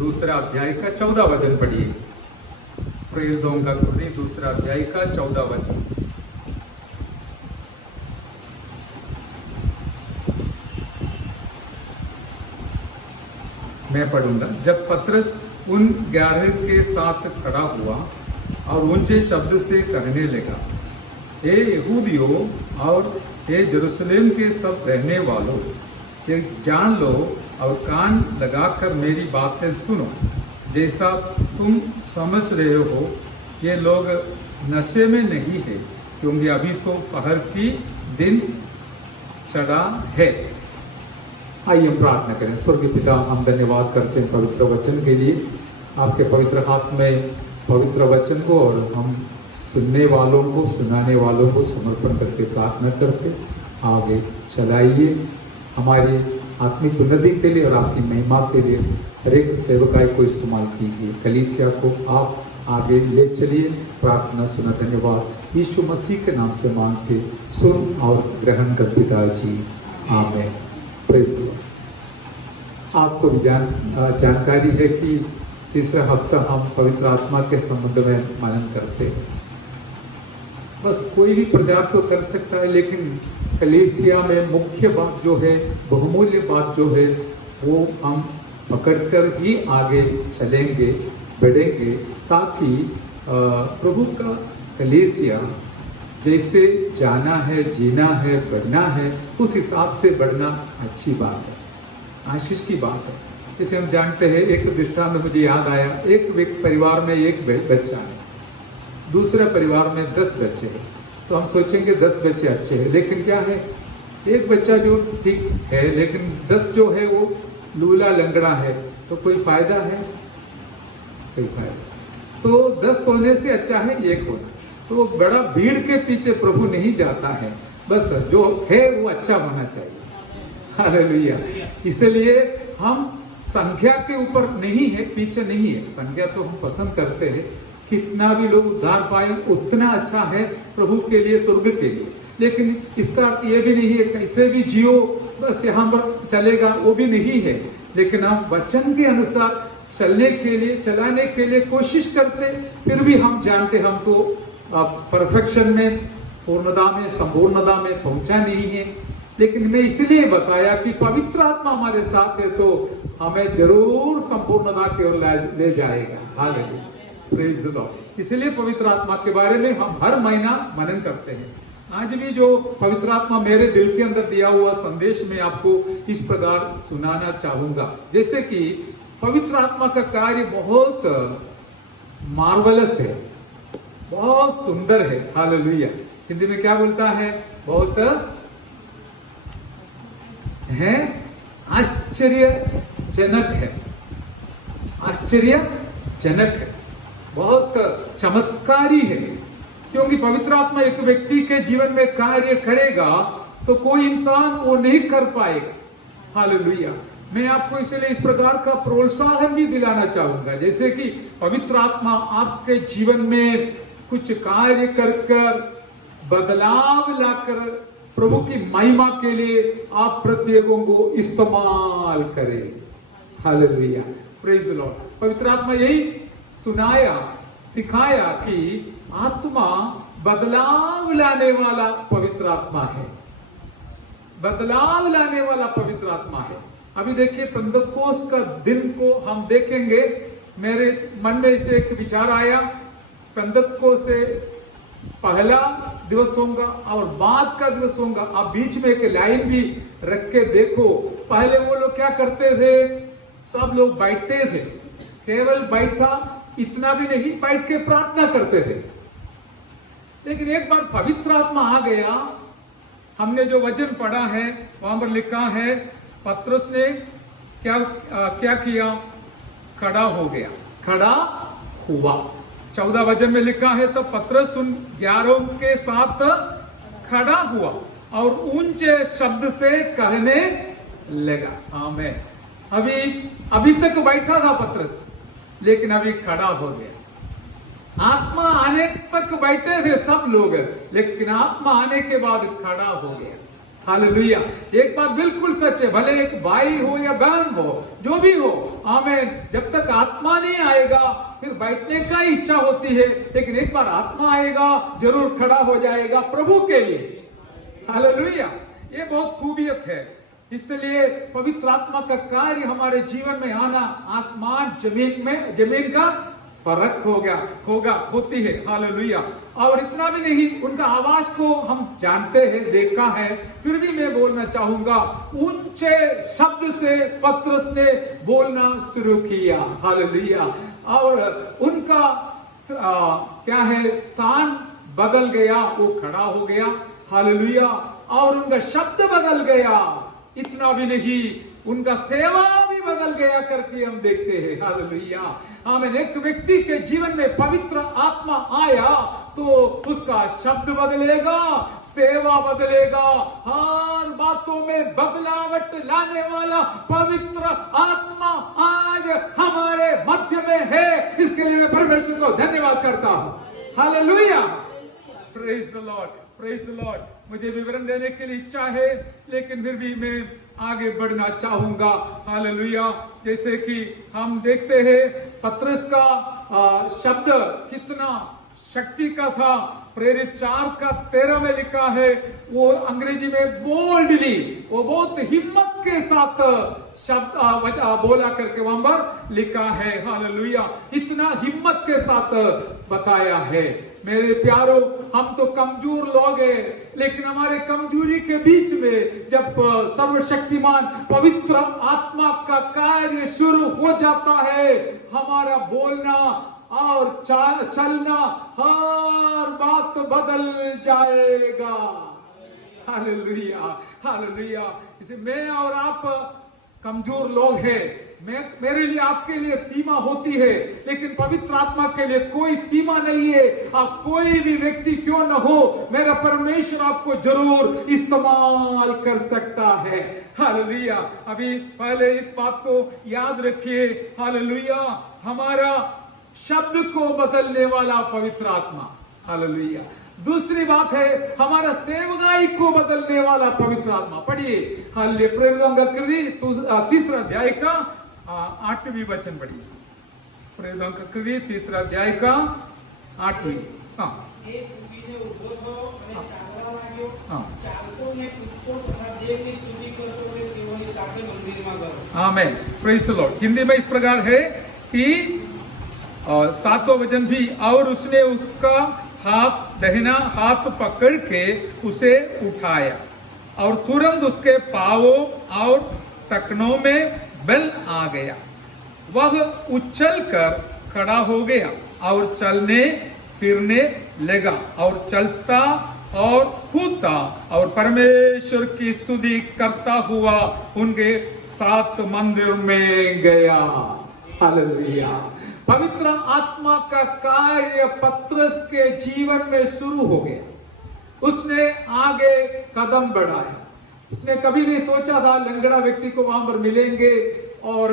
दूसरा अध्याय का 14 वचन पढ़िए। प्रेरितों का कृति दूसरा अध्याय का 14 वचन। मैं पढ़ूंगा। जब पतरस उन 11 के साथ खड़ा हुआ और ऊंचे शब्द से कहने लगा, हे यहूदियों और हे यरूशलेम के सब रहने वालों, ये जान लो और कान लगाकर मेरी बातें सुनो। जैसा तुम समझ रहे हो, ये लोग नशे में नहीं है, क्योंकि अभी तो पहर की दिन चढ़ा है। आइए हम प्रार्थना करें। स्वर्गीय पिता, हम धन्यवाद करते हैं पवित्र वचन के लिए। आपके पवित्र हाथ में पवित्र वचन को और हम सुनने वालों को, सुनाने वालों को समर्पण करके प्रार्थना करते आगे चलाइए। हमारी आत्मिक उन्नति के लिए और आपकी महिमा के लिए हर एक सेवकाई को इस्तेमाल कीजिए। कलीसिया को आप आगे ले चलिए। प्रार्थना सुना धन्यवाद यीशु मसीह के नाम से मांग के सुन और ग्रहण कर पिताजी, आमीन। Praise the Lord. आपको भी जानकारी है कि तीसरा हफ्ता हम पवित्र आत्मा के संबंध में मनन करते हैं। बस कोई भी प्रचार तो कर सकता है, लेकिन कलीसिया में मुख्य बात जो है, बहुमूल्य बात जो है, वो हम पकड़कर ही आगे चलेंगे, बढ़ेंगे, ताकि प्रभु का कलीसिया जैसे जाना है, जीना है, बढ़ना है, उस हिसाब से बढ़ना अच्छी बात है, आशीष की बात है। जैसे हम जानते हैं, एक दृष्टांत मुझे याद आया। एक परिवार में एक बच्चा है, दूसरे परिवार में 10 बच्चे हैं। तो हम सोचेंगे 10 बच्चे अच्छे हैं, लेकिन क्या है, एक बच्चा जो ठीक है, लेकिन 10 जो है वो लूला लंगड़ा है, तो कोई फायदा है? कोई फायदा। तो 10 होने से अच्छा है एक होना। तो बड़ा भीड़ के पीछे प्रभु नहीं जाता है, बस जो है वो अच्छा होना चाहिए। हालेलुया। इसलिए हम संख्या के ऊपर नहीं है, पीछे नहीं है। संख्या तो हम पसंद करते हैं, कितना भी लोग उद्धार पाए उतना अच्छा है प्रभु के लिए, स्वर्ग के लिए। लेकिन इसका अर्थ ये भी नहीं है कैसे भी जियो बस यहाँ पर चलेगा, वो भी नहीं है। लेकिन हम वचन के अनुसार चलने के लिए, चलाने के लिए कोशिश करते, फिर भी हम जानते हम तो परफेक्शन में, पूर्णता में, संपूर्णता में पहुंचा नहीं है। लेकिन मैं इसलिए बताया कि पवित्र आत्मा हमारे साथ है, तो हमें जरूर संपूर्णता की ओर ले जाएगा। Hallelujah, praise the Lord. इसलिए पवित्र आत्मा के बारे में हम हर महीना मनन करते हैं। आज भी जो पवित्र आत्मा मेरे दिल के अंदर दिया हुआ संदेश में आपको इस प्रकार सुनाना चाहूंगा। जैसे कि पवित्र आत्मा का कार्य बहुत मार्वलस है, बहुत सुंदर है। हालेलुया। हिंदी में क्या बोलता है? बहुत है, आश्चर्यजनक है, आश्चर्यजनक है, बहुत चमत्कारी है। क्योंकि पवित्र आत्मा एक व्यक्ति के जीवन में कार्य करेगा तो कोई इंसान वो नहीं कर पाएगा। हालेलुया। मैं आपको इसलिए इस प्रकार का प्रोत्साहन भी दिलाना चाहूंगा, जैसे कि पवित्र आत्मा आपके जीवन में कुछ कार्य कर बदलाव लाकर प्रभु की महिमा के लिए आप प्रत्येकों को इस्तेमाल करें। Hallelujah, praise the Lord. पवित्र आत्मा यही सुनाया, सिखाया कि आत्मा बदलाव लाने वाला पवित्र आत्मा है, बदलाव लाने वाला पवित्र आत्मा है। अभी देखिए, पेंतकोस्त का दिन को हम देखेंगे। मेरे मन में से एक विचार आया, पेंतकोस्त से पहला दिवस होगा और बाद का दिवस होगा। आप बीच में एक लाइन भी रख के देखो। पहले वो लोग क्या करते थे? सब लोग बैठते थे, केवल बैठा, इतना भी नहीं, बैठ के प्रार्थना करते थे। लेकिन एक बार पवित्र आत्मा आ गया। हमने जो वचन पढ़ा है वहां पर लिखा है, पतरस ने क्या किया? खड़ा हो गया, खड़ा हुआ। 14 वचन में लिखा है, तो पतरस उन 11 के साथ खड़ा हुआ और ऊंचे शब्द से कहने लगा। आमीन। अभी तक बैठा था पतरस, लेकिन अभी खड़ा हो गया। आत्मा आने तक बैठे थे सब लोग, लेकिन आत्मा आने के बाद खड़ा हो गया। हालेलुया। एक बात बिल्कुल सच है, भले एक भाई हो या बहन हो, जो भी हो, आमीन, जब तक आत्मा नहीं आएगा फिर बैठने का इच्छा होती है, लेकिन एक बार आत्मा आएगा जरूर खड़ा हो जाएगा प्रभु के लिए। हालेलुया। ये बहुत खूबियत है। इसलिए पवित्र आत्मा का कार्य हमारे जीवन में आना आसमान जमीन का फर्क होती है। हालेलुया। और इतना भी नहीं, उनका आवाज को हम जानते हैं, देखा है, फिर भी मैं बोलना चाहूंगा, ऊंचे शब्द से पतरस ने बोलना शुरू किया। हालेलुया। और उनका क्या है, स्थान बदल गया, वो खड़ा हो गया। हालेलुया। और उनका शब्द बदल गया। इतना भी नहीं, उनका सेवा भी बदल गया करके हम देखते हैं। हालेलुया। आमीन। एक व्यक्ति के जीवन में पवित्र आत्मा आया तो उसका शब्द बदलेगा, सेवा बदलेगा, हर बातों में बदलावट लाने वाला पवित्र आत्मा आज हमारे मध्य में है। इसके लिए मैं परमेश्वर को धन्यवाद करता हूं। Hallelujah. Praise the Lord, praise the Lord. मुझे विवरण देने के लिए इच्छा है, लेकिन फिर भी मैं आगे बढ़ना चाहूंगा। हालेलुया। जैसे कि हम देखते हैं पतरस का शब्द कितना शक्ति का था। प्रेरित 4:13 में लिखा है, वो अंग्रेजी में बोल्डली, वो बहुत हिम्मत के साथ शब्द बोला करके वहां पर लिखा है। हालेलुया। इतना हिम्मत के साथ बताया है। मेरे प्यारो, हम तो कमजोर लोग हैं, लेकिन हमारे कमजोरी के बीच में जब सर्वशक्तिमान पवित्र आत्मा का कार्य शुरू हो जाता है, हमारा बोलना और चलना, हर बात बदल जाएगा। Hallelujah, hallelujah. इसे मैं और आप कमजोर लोग हैं। मेरे लिए, आपके लिए सीमा होती है, लेकिन पवित्र आत्मा के लिए कोई सीमा नहीं है। आप कोई भी व्यक्ति क्यों न हो, मेरा परमेश्वर आपको जरूर इस्तेमाल कर सकता है। हालेलुया। अभी पहले इस बात को याद रखिए। हालेलुया। हमारा शब्द को बदलने वाला पवित्र आत्मा। हालेलुया। दूसरी बात है, हमारा सेवकाई को बदलने वाला पवित्र आत्मा। पढ़िए हालेलुया, प्रेरितों का कृत्य 3 अध्याय का 8वीं वचन पढ़िए। प्रेरितों का कृत्य 3 अध्याय का 8वीं। आमीन। Praise the Lord. हिंदी में इस प्रकार है कि 7वां वचन भी, और उसने उसका दाहिना हाथ पकड़ के उसे उठाया और तुरंत उसके पांवों और टखनों में बल आ गया। वह उछल कर खड़ा हो गया और चलने फिरने लगा और चलता और कूदता और परमेश्वर की स्तुति करता हुआ उनके साथ मंदिर में गया। हालेलुया। पवित्र आत्मा का कार्य पतरस के जीवन में शुरू हो गया। उसने आगे कदम बढ़ाया। उसने कभी नहीं सोचा था लंगड़ा व्यक्ति को वहां पर मिलेंगे और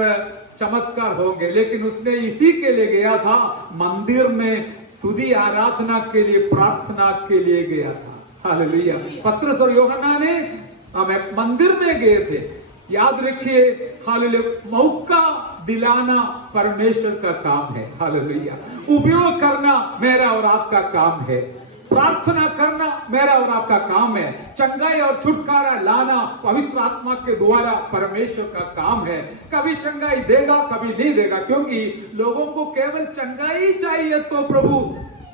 चमत्कार होंगे, लेकिन उसने इसी के लिए गया था, मंदिर में स्तुति आराधना के लिए, प्रार्थना के लिए गया था। हालेलुया। पतरस और यूहन्ना ने मंदिर में गए थे। याद रखिए, हालेलुया, मौका दिलाना परमेश्वर का काम है। हालेलुया। उपयोग करना मेरा और आपका काम है। प्रार्थना करना मेरा और आपका काम है। चंगाई और छुटकारा लाना पवित्र आत्मा के द्वारा परमेश्वर का काम है। कभी चंगाई देगा, कभी नहीं देगा, क्योंकि लोगों को केवल चंगाई चाहिए तो प्रभु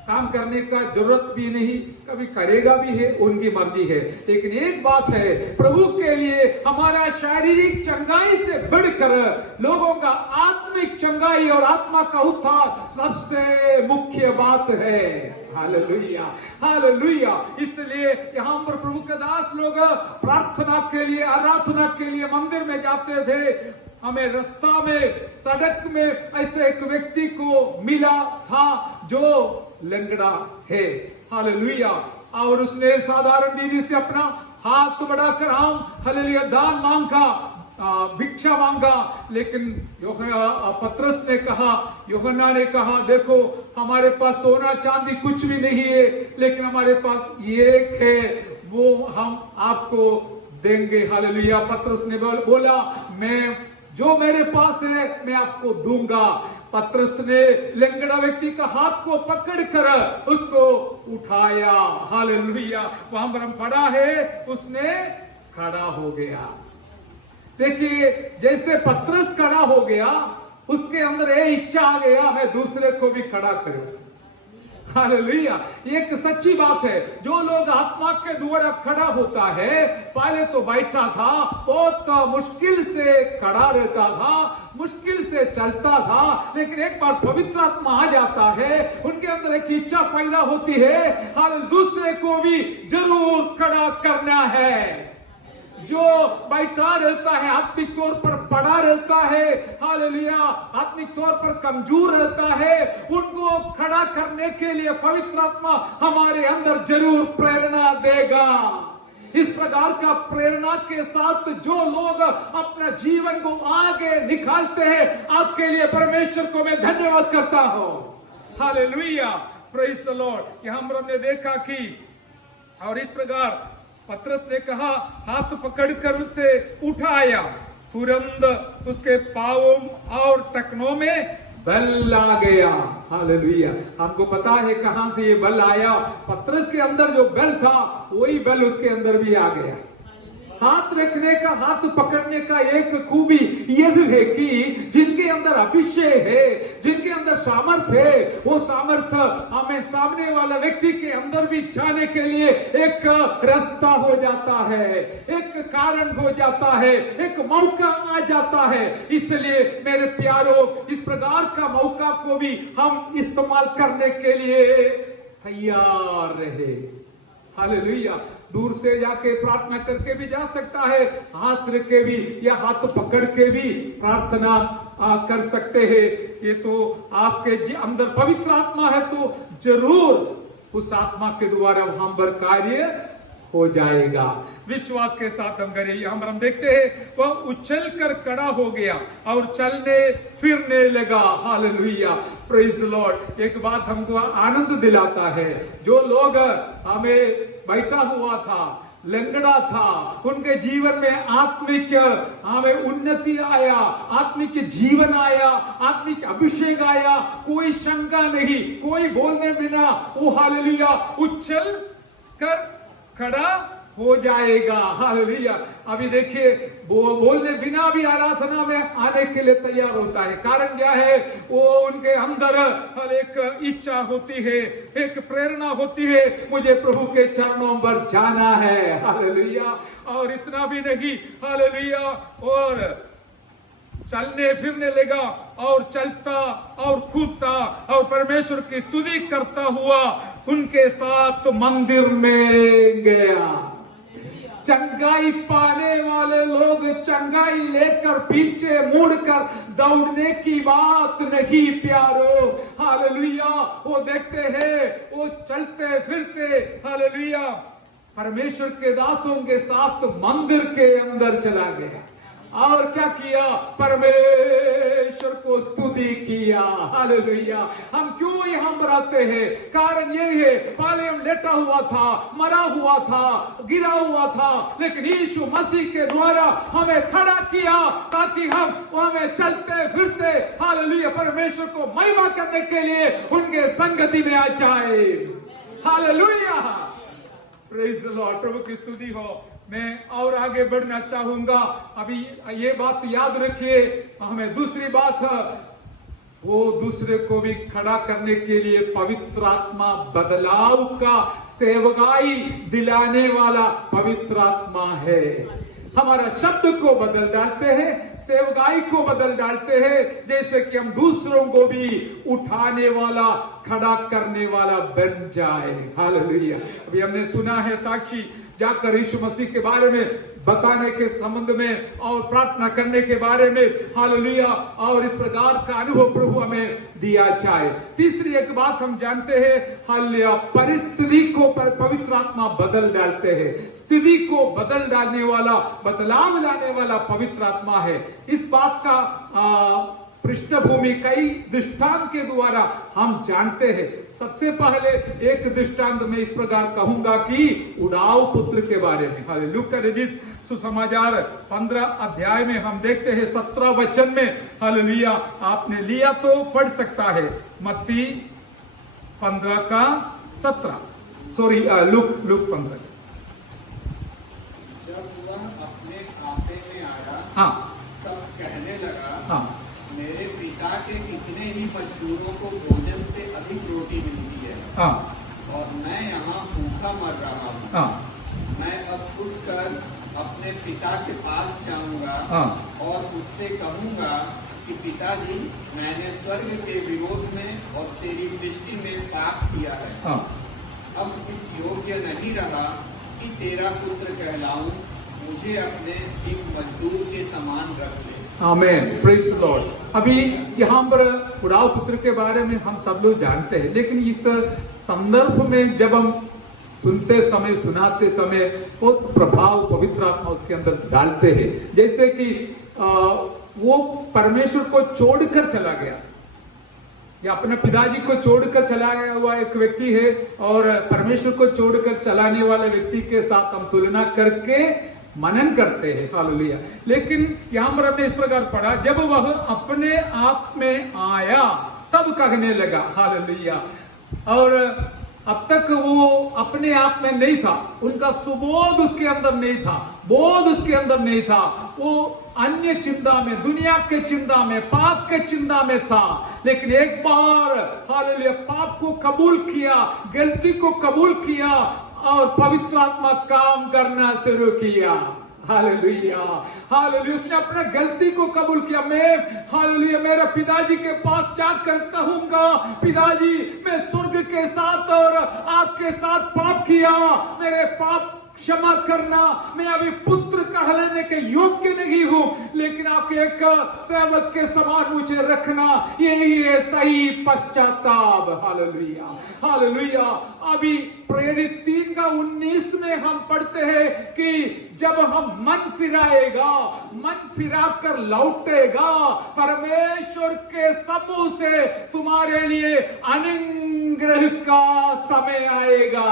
काम करने का जरूरत भी नहीं, कभी करेगा भी है, उनकी मर्जी है। लेकिन एक बात है, प्रभु के लिए हमारा शारीरिक चंगाई से बढ़कर लोगों का आत्मिक चंगाई और आत्मा का उत्थान सबसे मुख्य बात है। Hallelujah, hallelujah. इसलिए यहाँ पर प्रभु के दास लोग प्रार्थना के लिए, आराधना के लिए मंदिर में जाते थे। हमें रास्ता में, सड़क में ऐसे एक व्यक्ति को मिला था जो लंगड़ा है। हालेलुया। और उसने साधारण विधि से अपना हाथ बढ़ाकर हम हालेलुया दान मांगा, भिक्षा मांगा। लेकिन पतरस ने कहा, यूहन्ना ने कहा, देखो हमारे पास सोना चांदी कुछ भी नहीं है, लेकिन हमारे पास एक है, वो हम आपको देंगे। हालेलुया। पतरस ने बोला, मैं जो मेरे पास है मैं आपको दूंगा। पतरस ने लंगड़ा व्यक्ति का हाथ को पकड़कर उसको उठाया। हालेलुया। वहां पर हम पढ़ा है उसने खड़ा हो गया। देखिए, जैसे पतरस खड़ा हो गया, उसके अंदर ये इच्छा आ गया, मैं दूसरे को भी खड़ा करूं। हालेलुया। ये एक सच्ची बात है। जो लोग आत्मा के द्वारा खड़ा होता है, पहले तो बैठा था, बहुत मुश्किल से खड़ा रहता था, मुश्किल से चलता था, लेकिन एक बार पवित्र आत्मा आ जाता है, उनके अंदर एक इच्छा पैदा होती है, हालेलुया, दूसरे को भी जरूर खड़ा करना है। जो बैठा रहता है, आत्मिक तौर पर पड़ा रहता है, हालेलुया, आत्मिक तौर पर कमजोर रहता है, उनको खड़ा करने के लिए पवित्र आत्मा हमारे अंदर जरूर प्रेरणा देगा। इस प्रकार का प्रेरणा के साथ जो लोग अपना जीवन को आगे निकालते हैं, आपके लिए परमेश्वर को मैं धन्यवाद करता हूं। Hallelujah, praise the Lord. हमने देखा कि और इस प्रकार पतरस ने कहा, हाथ पकड़कर उसे उठाया, तुरंत उसके पांवों और टखनों में बल आ गया। हालेलुया। हमको पता है कहां से ये बल आया। पतरस के अंदर जो बल था, वही बल उसके अंदर भी आ गया। हाथ रखने का, हाथ पकड़ने का एक खूबी यह है कि जिनके अंदर अभिषेक है, जिनके अंदर सामर्थ्य है, वो सामर्थ्य हमें सामने वाला व्यक्ति के अंदर भी जाने के लिए एक रास्ता हो जाता है, एक कारण हो जाता है, एक मौका आ जाता है। इसलिए मेरे प्यारों, इस प्रकार का मौका को भी हम इस्तेमाल करने के लिए तैयार रहे। हालेलुया। दूर से जाके प्रार्थना करके भी जा सकता है, हाथ रख के भी या हाथ पकड़ के भी प्रार्थना कर सकते हैं। ये तो आपके अंदर पवित्र आत्मा है तो जरूर उस आत्मा के द्वारा वहां पर कार्य हो जाएगा। विश्वास के साथ हम करें। यहाँ पर हम देखते हैं वह उछल कर खड़ा हो गया और चलने फिरने लगा। Hallelujah, praise the Lord. एक बात हमको आनंद दिलाता है, जो लोग हमें बैठा हुआ था, लंगड़ा था, उनके जीवन में आत्मिक हमें उन्नति आया, आत्मिक जीवन आया, आत्मिक अभिषेक आया, कोई शंका नहीं, कोई बोलने बिना वो हालेलुया उछल कर खड़ा हो जाएगा। हालेलुया। अभी देखिए, वो बोलने बिना भी आराधना में आने के लिए तैयार होता है। कारण क्या है? वो उनके अंदर हर एक इच्छा होती है, एक प्रेरणा होती है, मुझे प्रभु के चरणों पर जाना है। हालेलुया। और इतना भी नहीं, हालेलुया, और चलने फिरने लगा और चलता और कूदता और परमेश्वर की स्तुति करता हुआ उनके साथ मंदिर में गया। चंगाई पाने वाले लोग चंगाई लेकर पीछे मुड़कर दौड़ने की बात नहीं प्यारो। हालेलुया। वो देखते हैं, वो चलते फिरते हालेलुया परमेश्वर के दासों के साथ मंदिर के अंदर चला गया और क्या किया? परमेश्वर को स्तुति किया। हालेलुया। हम क्यों यहाँ पर आते हैं? कारण ये है, पहले हम लेटा हुआ था, मरा हुआ था, गिरा हुआ था, लेकिन यीशु मसीह के द्वारा हमें खड़ा किया ताकि हम हमें चलते फिरते हालेलुया परमेश्वर को महिमा करने के लिए उनके संगति में आ जाए। Hallelujah, praise the Lord. प्रभु की स्तुति हो। मैं और आगे बढ़ना चाहूंगा। अभी ये बात याद रखिए, हमें दूसरी बात, वो दूसरे को भी खड़ा करने के लिए पवित्र आत्मा बदलाव का सेवकाई दिलाने वाला पवित्र आत्मा है। हमारा शब्द को बदल डालते हैं, सेवकाई को बदल डालते हैं, जैसे कि हम दूसरों को भी उठाने वाला, खड़ा करने वाला बन जाए। हालेलुया। अभी हमने सुना है साक्षी जाकर यीशु मसीह के बारे में बताने के संबंध में और प्रार्थना करने के बारे में। हालेलुया। और इस प्रकार का अनुभव प्रभु हमें दिया जाए। तीसरी एक बात हम जानते हैं, हालेलुया, परिस्थिति को पवित्र आत्मा बदल डालते हैं। स्थिति को बदल डालने वाला, बदलाव लाने वाला पवित्र आत्मा है। इस बात का पृष्ठभूमि कई दृष्टांत के द्वारा हम जानते हैं। सबसे पहले एक दृष्टांत में इस प्रकार कहूंगा कि उड़ाऊ पुत्र के बारे में। हालेलुया। लूका रचित सुसमाचार 15 अध्याय में हम देखते हैं 17 वचन में। हालेलुया। आपने लिया तो पढ़ सकता है। मत्ती 15 का 17, सॉरी लूक 15। जब वह अपने आपे में आया, हाँ, तब कहने लगा, हाँ, मेरे पिता के कितने ही मजदूरों को भोजन से अधिक रोटी मिलती है, हाँ, और मैं यहाँ भूखा मर रहा हूँ। हाँ, मैं अब उठकर अपने पिता के पास जाऊंगा, हाँ, और उससे कहूंगा कि पिताजी, मैंने स्वर्ग के विरोध में और तेरी दृष्टि में पाप किया है। हाँ, अब इस योग्य नहीं रहा कि तेरा पुत्र कहलाऊं। मुझे अपने एक मजदूर के समान रख ले। आमेन, प्रेज द लॉर्ड। अभी यहाँ पर उड़ाऊ पुत्र के बारे में हम सब लोग जानते हैं, लेकिन इस संदर्भ में जब हम सुनते समय, सुनाते समय बहुत प्रभाव पवित्र आत्मा उसके अंदर डालते हैं। जैसे कि वो परमेश्वर को छोड़कर चला गया, या अपने पिताजी को छोड़कर चला गया हुआ एक व्यक्ति है, और परमेश्वर को छोड़कर चलाने वाले व्यक्ति के साथ हम तुलना करके मनन करते हैं। हालेलुया। लेकिन यहाँ पर हमने इस प्रकार पढ़ा, जब वह अपने आप में आया तब कहने लगा। हालेलुया। और अब तक वो अपने आप में नहीं था, उनका सुबोध उसके अंदर नहीं था, बोध उसके अंदर नहीं था। वो अन्य चिंता में, दुनिया के चिंता में, पाप के चिंता में था। लेकिन एक बार हालेलुया पाप को कबूल किया, गलती को कबूल किया, और पवित्र आत्मा काम करना शुरू किया। Hallelujah, hallelujah. उसने अपने गलती को कबूल किया। मैं हालेलुया मेरे पिताजी के पास जाकर कहूंगा, पिताजी मैं स्वर्ग के साथ और आपके साथ पाप किया, मेरे पाप क्षमा करना। मैं अभी पुत्र कहलाने के योग्य नहीं हूं, लेकिन आपके एक सेवक के समान मुझे रखना, यही है सही पश्चाताप। Hallelujah, hallelujah. अभी प्रेरित 3:19 में हम पढ़ते हैं कि जब हम मन फिराएगा, मन फिरा कर लौटेगा, परमेश्वर के समूह से तुम्हारे लिए अनुग्रह का समय आएगा।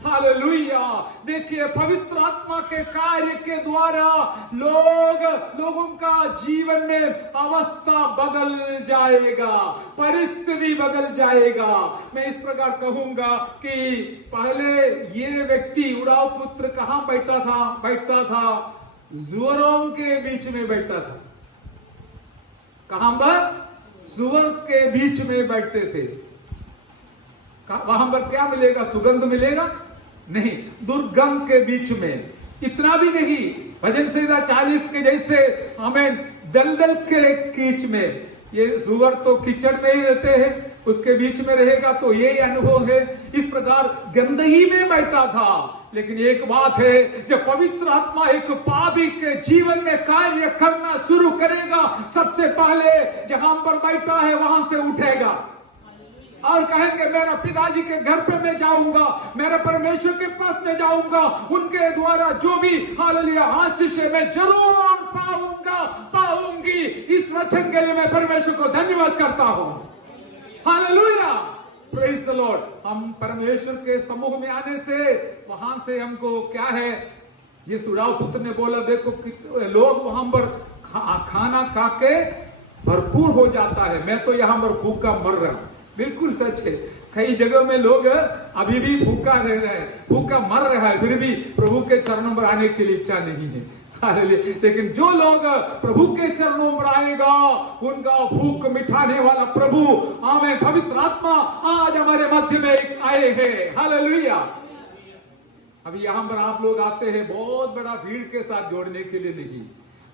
हालेलुया। देखिए पवित्र आत्मा के कार्य के द्वारा लोगों का जीवन में अवस्था बदल जाएगा, परिस्थिति बदल जाएगा। मैं इस प्रकार कहूंगा कि पहले ये व्यक्ति उड़ाऊ पुत्र कहां बैठता था? जुअरों के बीच में बैठता था। कहां पर? जुअर के बीच में बैठते थे। वहां पर क्या मिलेगा? सुगंध मिलेगा? नहीं, दुर्गंध के बीच में। इतना भी नहीं, भजन संहिता 40 के जैसे हमें दलदल के कीच में, ये सुअर तो कीचड़ में ही रहते हैं, उसके बीच में रहेगा तो ये अनुभव है। इस प्रकार गंदगी में बैठा था। लेकिन एक बात है, जब पवित्र आत्मा एक पापी के जीवन में कार्य करना शुरू करेगा, सबसे पहले जहां पर बैठा है वहां से उठेगा और कहेंगे मेरा पिताजी के घर पे मैं जाऊंगा, मेरे परमेश्वर के पास में जाऊंगा, उनके द्वारा जो भी हालेलुया आशीष है मैं जरूर पाऊंगी। इस वचन के लिए मैं परमेश्वर को धन्यवाद करता हूं। Hallelujah, praise the Lord. हम परमेश्वर के समूह में आने से, वहां से हमको क्या है, ये उड़ाऊ पुत्र ने बोला, देखो लोग वहां पर खाना खा के भरपूर हो जाता है, मैं तो यहां पर भूखा मर रहा हूं। बिल्कुल सच है। कई जगह में लोग अभी भी भूखा रह रहे हैं, भूखा मर रहा है, फिर भी प्रभु के चरणों पर आने की इच्छा नहीं है। लेकिन जो लोग प्रभु के चरणों पर आएगा, उनका भूख मिटाने वाला प्रभु, आमेन, पवित्र आत्मा आज हमारे मध्य में आए हैं। हालेलुया। अभी यहाँ पर आप लोग आते हैं बहुत बड़ा भीड़ के साथ जोड़ने के लिए नहीं,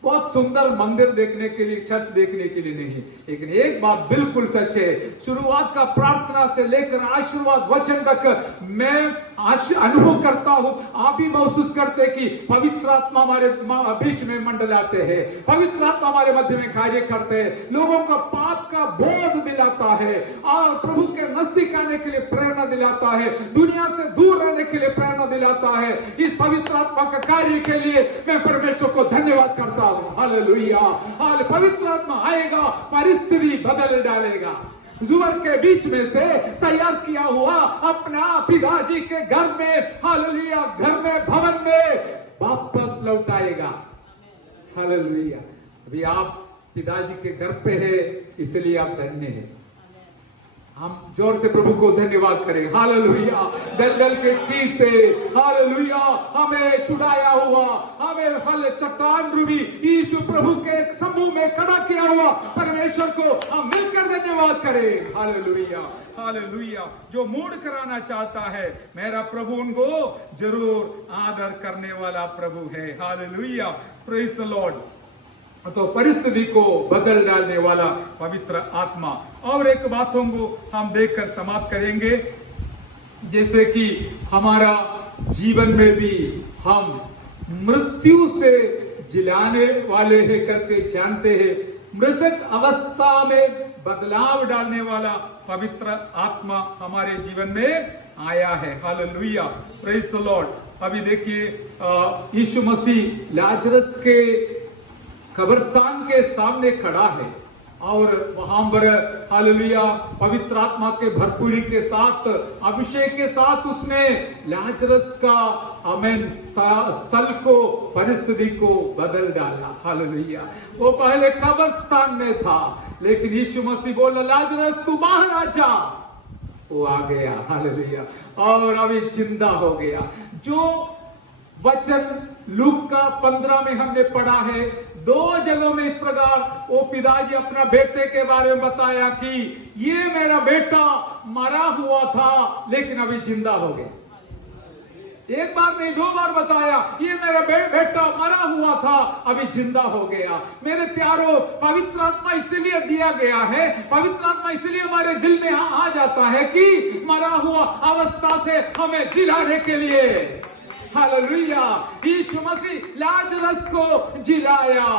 बहुत सुंदर मंदिर देखने के लिए, चर्च देखने के लिए नहीं। लेकिन एक बात बिल्कुल सच है, शुरुआत का प्रार्थना से लेकर आशीर्वाद वचन तक मैं अनुभव करता हूं, आप भी महसूस करते कि पवित्र आत्मा हमारे बीच में मंडलाते हैं, पवित्र आत्मा हमारे मध्य में कार्य करते हैं, लोगों को पाप का बोध दिलाता है और प्रभु के नजदीक आने के लिए प्रेरणा दिलाता है, दुनिया से दूर रहने के लिए प्रेरणा दिलाता है। इस पवित्र आत्मा के कार्य के लिए मैं परमेश्वर को धन्यवाद करता हूं। हालेलुया। पवित्र आत्मा आएगा, परिस्थिति बदल डालेगा। जुवर के बीच में से तैयार किया हुआ अपना पिताजी के घर में, हालेलुया, घर में, भवन में वापस लौटाएगा। हालेलुया। अभी आप पिताजी के घर पे है, इसलिए आप धन्य हैं। हम जोर से प्रभु को धन्यवाद करें। हालेलुया। दलदल के की से, हालेलुया, हमें छुड़ाया हुआ, हमें हल चट्टान रूपी यीशु प्रभु के समूह में खड़ा किया हुआ परमेश्वर को हम मिलकर धन्यवाद करें। Hallelujah, hallelujah. जो मूड कराना चाहता है, मेरा प्रभु उनको जरूर आदर करने वाला प्रभु है। Hallelujah, praise the Lord. तो परिस्थिति को बदल डालने वाला पवित्र आत्मा। और एक बातों को हम देखकर समाप्त करेंगे, जैसे कि हमारा जीवन में भी हम मृत्यु से जिलाने वाले हैं करके जानते हैं। मृतक अवस्था में बदलाव डालने वाला पवित्र आत्मा हमारे जीवन में आया है। Hallelujah, praise the Lord. अभी देखिए, यीशु मसीह लाजरस के कब्रिस्तान के सामने खड़ा है और वहां पर, हालेलुया, पवित्र आत्मा के भरपूरी के साथ, अभिषेक के साथ उसने लाजरस का आमेन स्थल को, परिस्थिति को बदल डाला। हालेलुया। वो पहले कब्रिस्तान में था, लेकिन यीशु मसीह बोला, लाजरस तू बाहर आ जा। वो आ गया। हालेलुया। और अभी जिंदा हो गया। जो वचन लूक का 15 में हमने पढ़ा है, 2 जगहों में इस प्रकार वो पिताजी अपना बेटे के बारे में बताया कि ये मेरा बेटा मरा हुआ था लेकिन अभी जिंदा हो गया। एक बार नहीं, 2 बार बताया, ये मेरा बेटा मरा हुआ था, अभी जिंदा हो गया। मेरे प्यारो, पवित्र आत्मा इसलिए दिया गया है, पवित्र आत्मा इसलिए हमारे दिल में आ जाता है कि मरा हुआ अवस्था से हमें जिलाने के लिए। हालेलुया। यीशु मसीह लाजरस को जिलाया।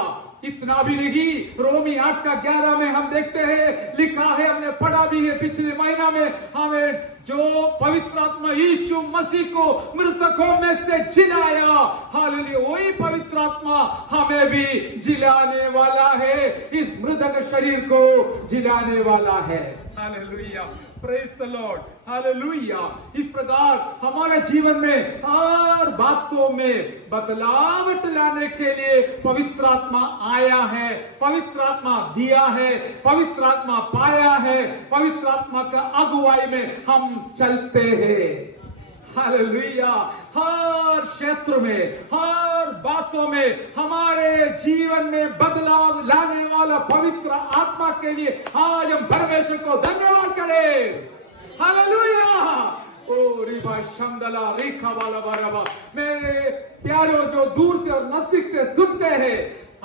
इतना भी नहीं, रोमी 8 का 11 में हम देखते हैं, लिखा है, हमने पढ़ा भी है पिछले महीना में, हमें जो पवित्र आत्मा यीशु मसीह को मृतकों में से जिलाया, हालेलुया, वही पवित्र आत्मा हमें भी जिलाने वाला है, इस मृतक शरीर को जिलाने वाला है। Hallelujah, praise the Lord. Hallelujah. इस प्रकार हमारे जीवन में हर बातों में बदलावट लाने के लिए पवित्र आत्मा आया है, पवित्र आत्मा दिया है, पवित्र आत्मा पाया है, पवित्र आत्मा का अगुवाई में हम चलते हैं। हालेलुया। हर क्षेत्र में, हर बातों में हमारे जीवन में बदलाव लाने वाला पवित्र आत्मा के लिए आज हम परमेश्वर को धन्यवाद करें। हालेलुया। ओ रिबा शंदला रेखा वाला बारबा। मेरे प्यारों, जो दूर से और नजदीक से सुनते हैं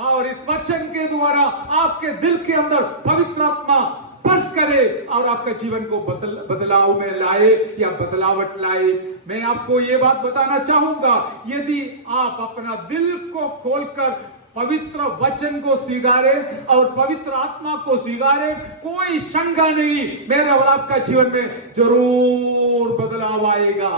और इस वचन के द्वारा आपके दिल के अंदर पवित्र आत्मा स्पर्श करे और आपके जीवन को बदलाव में लाए या बदलावट लाए। मैं आपको ये बात बताना चाहूंगा, यदि आप अपना दिल को खोलकर पवित्र वचन को स्वीकारे और पवित्र आत्मा को स्वीकारे, कोई शंका नहीं, मेरे और आपका जीवन में जरूर बदलाव आएगा।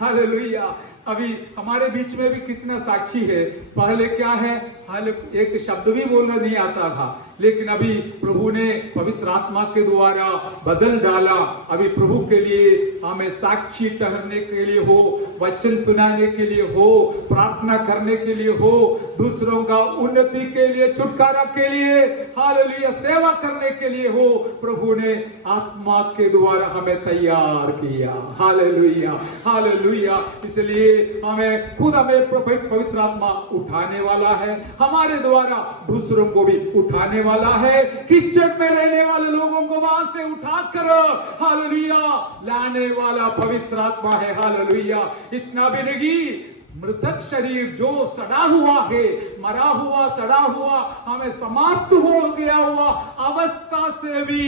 हालेलुया। अभी हमारे बीच में भी कितना साक्षी है। पहले क्या है, हाल एक शब्द भी बोलना नहीं आता था, लेकिन अभी प्रभु ने पवित्र आत्मा के द्वारा बदल डाला। अभी प्रभु के लिए हमें साक्षी ठहरने के लिए हो, वचन सुनाने के लिए हो, प्रार्थना करने के लिए हो, दूसरों का उन्नति के लिए, छुटकारा के लिए, हालेलुया, सेवा करने के लिए हो, प्रभु ने आत्मा के द्वारा हमें तैयार किया। Hallelujah, hallelujah. इसलिए हमें खुद हमें पवित्र आत्मा उठाने वाला है, हमारे द्वारा दूसरों को भी उठाने वाला है। किचन में रहने वाले लोगों को वहां से उठाकर हालेलुया लाने वाला पवित्र आत्मा है। हालेलुया। इतना भी नहीं, मृतक शरीर जो सड़ा हुआ है, मरा हुआ, सड़ा हुआ, हमें समाप्त हो गया हुआ अवस्था से भी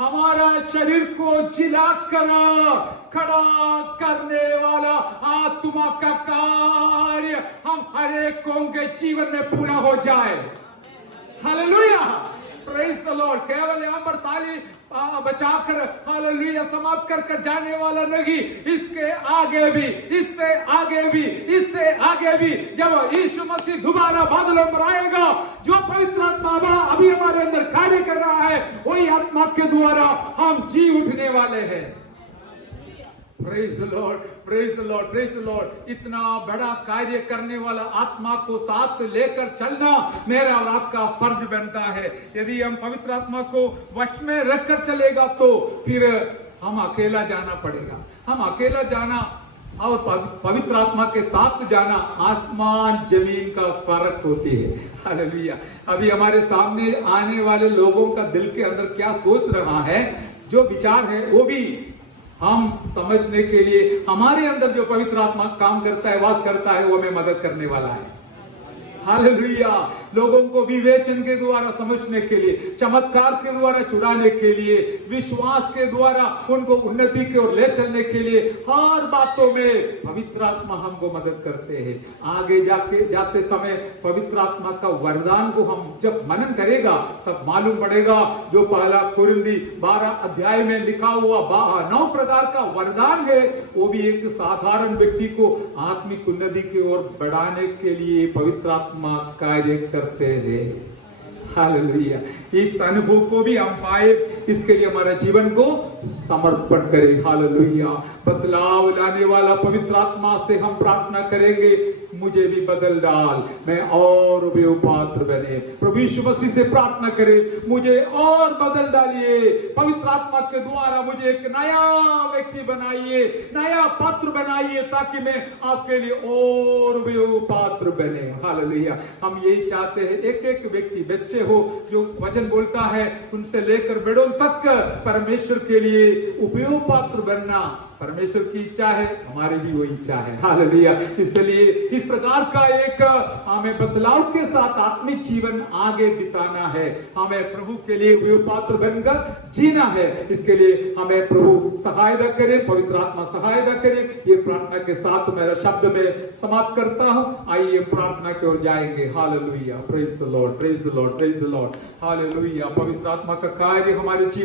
हमारा शरीर को जिलाकर खड़ा करने वाला आत्मा का कार्य हम हर एक के जीवन में पूरा हो जाए। हालेलुया। Praise the Lord. केवल यहाँ पर ताली बचाकर हालेलुया समाप्त कर जाने वाला नहीं, इसके आगे भी, इससे आगे भी, इससे आगे भी, जब यीशु मसीह दोबारा बादलों पर आएगा, जो पवित्र आत्मा अभी हमारे अंदर कार्य कर रहा है, वही आत्मा के द्वारा हम जी उठने वाले हैं। Praise the Lord, praise the Lord, praise the Lord. इतना बड़ा कार्य करने वाला आत्मा को साथ लेकर चलना मेरा और आपका फर्ज बनता है। यदि हम पवित्र आत्मा को वश में रखकर चलेगा तो फिर हम अकेला जाना पड़ेगा। हम अकेला जाना और पवित्र आत्मा के साथ जाना आसमान जमीन का फर्क होती है। हालेलुया। अभी हमारे सामने आने वाले लोगों का दिल के अंदर क्या सोच रहा है, जो विचार है, वो भी हम समझने के लिए हमारे अंदर जो पवित्र आत्मा काम करता है, वास करता है, वो हमें मदद करने वाला है। हालेलुया। लोगों को विवेचन के द्वारा समझने के लिए, चमत्कार के द्वारा छुड़ाने के लिए, विश्वास के द्वारा उनको उन्नति की ओर ले चलने के लिए, हर बातों में पवित्र आत्मा हमको मदद करते हैं। आगे जाते समय पवित्र आत्मा का वरदान को हम जब मनन करेगा तब मालूम पड़ेगा, जो पहला कुरिन्थी 12 अध्याय में लिखा हुआ 9 प्रकार का वरदान है, वो भी एक साधारण व्यक्ति को आत्मिक उन्नति की ओर बढ़ाने के लिए पवित्र आत्मा कार्य करते हैं। हालेलुया। इस अनुभव को भी हम पाए, इसके लिए हमारा जीवन को समर्पण करें। हालेलुया। बदलाव लाने वाला पवित्र आत्मा से हम प्रार्थना करेंगे, मुझे भी बदल डाल, मैं और भी पात्र बने। प्रभु यीशु मसीह से प्रार्थना करें, मुझे और बदल डालिए, पवित्र आत्मा के द्वारा मुझे एक नया व्यक्ति बनाइए, नया पात्र बनाइए, ताकि मैं आपके लिए और भी पात्र बने। हालेलुया। हम यही चाहते हैं, एक एक व्यक्ति, बच्चे हो जो वचन बोलता है, उनसे लेकर बड़ों तक परमेश्वर के लिए उपयोग पात्र बनना परमेश्वर की इच्छा है, हमारी भी वही इच्छा है। हालेलुया। इसलिए इस प्रकार का एक हमें बदलाव के साथ आत्मिक जीवन आगे बिताना है, हमें प्रभु के लिए उपयोग पात्र बनकर जीना है। इसके लिए हमें प्रभु सहायता करे, पवित्र आत्मा सहायता करे। ये प्रार्थना के साथ मेरा शब्द में समाप्त करता हूं। आइए प्रार्थना की ओर जाएंगे। Hallelujah. Praise the Lord, praise the Lord, praise the Lord. Hallelujah. पवित्र आत्मा का कार्य हमारे जीवन